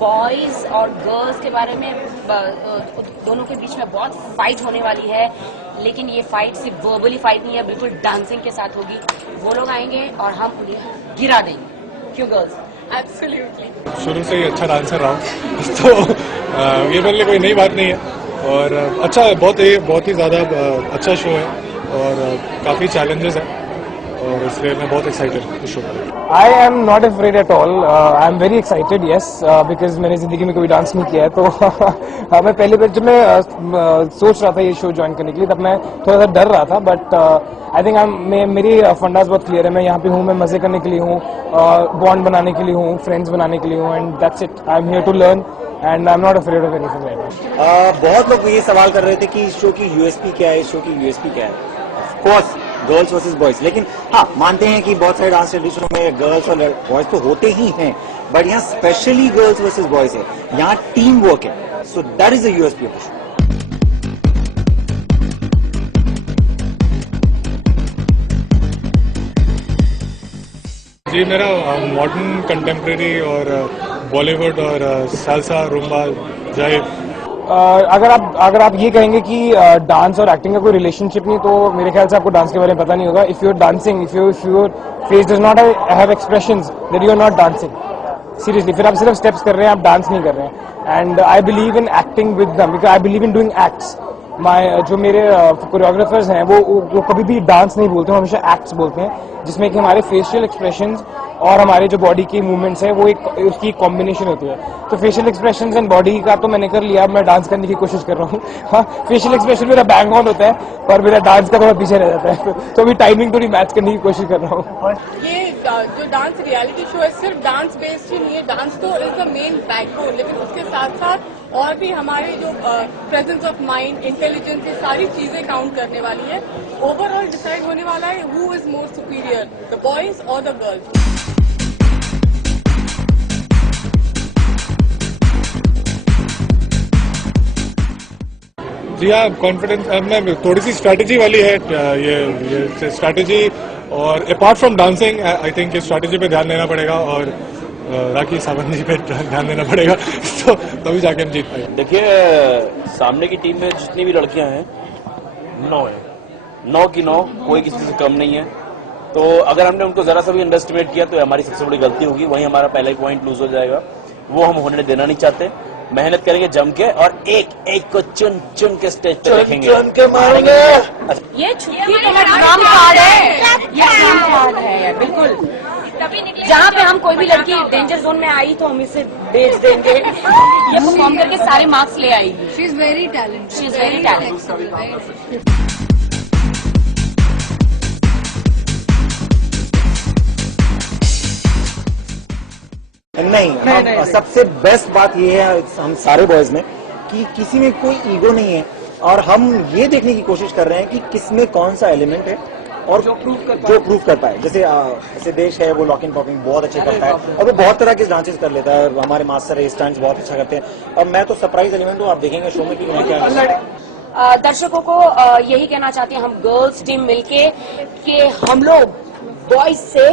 Boys और girls के बारे में दोनों के बीच में बहुत फाइट होने वाली है, लेकिन ये फाइट सिर्फ वर्बली फाइट नहीं है, बिल्कुल डांसिंग के साथ होगी। वो लोग आएंगे और हम उन्हें गिरा देंगे। क्यों गर्ल्स? एब्सोल्युटली। शुरू से ही अच्छा डांसर रहा हूँ तो ये मेरे लिए कोई नई बात नहीं है और अच्छा है, बहुत ही ज़्यादा अच्छा शो है और काफ़ी चैलेंजेस हैं और इसलिए मैं बहुत एक्साइटेड हूँ इस शो पर। I am not afraid at all. I am very excited, yes, because मैंने जिंदगी में कभी डांस नहीं किया है तो मैं पहले बार जब मैं सोच रहा था ये शो ज्वाइन करने के लिए तब मैं थोड़ा सा डर रहा था, बट आई थिंक मेरी फंडास बहुत क्लियर है। मैं यहाँ पे हूँ, मैं मजे करने के लिए हूँ, बॉन्ड बनाने के लिए हूँ, फ्रेंड्स बनाने के लिए हूँ, and that's it. I am here to learn and I am not afraid of anything right now. बहुत लोग ये सवाल कर रहे थे कि इस शो की यूएसपी क्या है, इस शो की यूएसपी क्या है। Of course girls versus boys, लेकिन हाँ मानते हैं कि बहुत सारे डांस रियलिटी शो में गर्ल्स और बॉयज तो होते ही हैं, बट यहाँ स्पेशली गर्ल्स वर्सेस बॉयज है, यहाँ टीम वर्क है, so that is the USP of the show. जी मेरा मॉडर्न कंटेम्प्रेरी और बॉलीवुड और सालसा रूम्बा जाइव। अगर आप ये कहेंगे कि डांस और एक्टिंग का कोई रिलेशनशिप नहीं, तो मेरे ख्याल से आपको डांस के बारे में पता नहीं होगा। If you are dancing, if your face does not have expressions, then you are not dancing. Seriously, फिर आप सिर्फ स्टेप्स कर रहे हैं, आप डांस नहीं कर रहे हैं। And I believe in acting with them, because I believe in doing acts. जो मेरे कोरियोग्राफर्स हैं वो कभी भी डांस नहीं बोलते, वो हमेशा एक्ट्स बोलते हैं, जिसमें कि हमारे फेशियल एक्सप्रेशंस और हमारे जो बॉडी की मूवमेंट्स है वो उसकी कॉम्बिनेशन होती है। तो फेशियल एक्सप्रेशंस एंड बॉडी का तो मैंने कर लिया, अब मैं डांस करने की कोशिश कर रहा हूँ। हाँ, फेशियल एक्सप्रेशन मेरा बैंग ऑन होता है पर मेरा डांस का थोड़ा पीछे रह जाता है, तो अभी टाइमिंग थोड़ी मैच करने की कोशिश कर रहा हूँ। ये जो डांस रियलिटी शो है सिर्फ डांस बेस्ड ही नहीं है, डांस तो इज द मेन बैकबोन, लेकिन उसके साथ साथ और भी हमारे जो प्रेजेंस ऑफ माइंड, इंटेलिजेंस, ये सारी चीजें काउंट करने वाली है। ओवरऑल डिसाइड होने वाला है who is more superior, the boys और द गर्ल्स। जी हाँ, कॉन्फिडेंस में थोड़ी सी स्ट्रैटेजी वाली है ये स्ट्रैटेजी, और apart from dancing I think इस स्ट्रैटेजी पे ध्यान देना पड़ेगा और राखी सावंत जी पे ध्यान देना पड़ेगा तो तभी जाके हम जीत पाएंगे। देखिए, सामने की टीम में जितनी भी लड़कियां हैं 9 है, 9 की 9, कोई किसी से कम नहीं है। तो अगर हमने उनको जरा सा भी अंडर एस्टिमेट किया तो हमारी सबसे बड़ी गलती होगी, वहीं हमारा पहला ही पॉइंट लूज हो जाएगा। वो हम होने देना नहीं चाहते। मेहनत करेंगे जम के और एक एक को चुन चुन के स्टेज पे रखेंगे, चुन के मारेंगे। ये छुट्टी तो नाम कार्ड है, ये नाम कार्ड है बिल्कुल। जहाँ पे हम कोई भी लड़की डेंजर जोन में आई तो हम इसे बेच देंगे। ये परफॉर्म करके सारे मार्क्स ले आएगी। She is very talented, she is very talented. नहीं, सबसे बेस्ट बात ये है हम सारे बॉयज में कि किसी में कोई ईगो नहीं है और हम ये देखने की कोशिश कर रहे हैं कि किसमें कौन सा एलिमेंट है और जो प्रूव कर पाए। जैसे देश है, वो लॉकिंग पॉकिंग बहुत अच्छे करता है और वो बहुत तरह के डांसेस कर लेता है। हमारे मास्टर है, स्टंट्स बहुत अच्छा करते हैं। और मैं तो सरप्राइज एलिमेंट हूँ, आप देखेंगे शो में कि मैं क्या। दर्शकों को यही कहना चाहती हैं हम गर्ल्स टीम मिलके कि हम लोग बॉयज से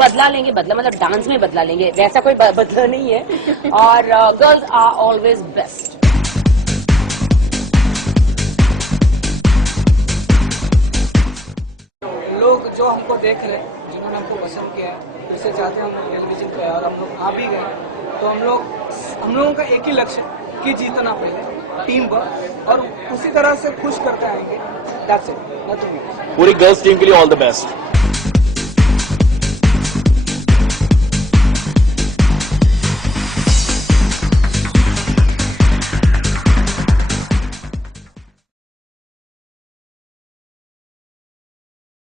बदला लेंगे, बदला मतलब डांस में बदला लेंगे, वैसा कोई बदला नहीं है। और गर्ल्स आर ऑलवेज बेस्ट। लोग जो हमको देख रहे हैं, जिन्होंने हमको पसंद किया है, जिसे चाहते हैं हम टेलीविजन पे और हम लोग आ भी गए, तो हम लोगों का एक ही लक्ष्य कि जीतना पहले, टीम वर्क, और उसी तरह से खुश करते आएंगे। That's it, nothing else. पूरी गर्ल्स टीम के लिए ऑल द बेस्ट।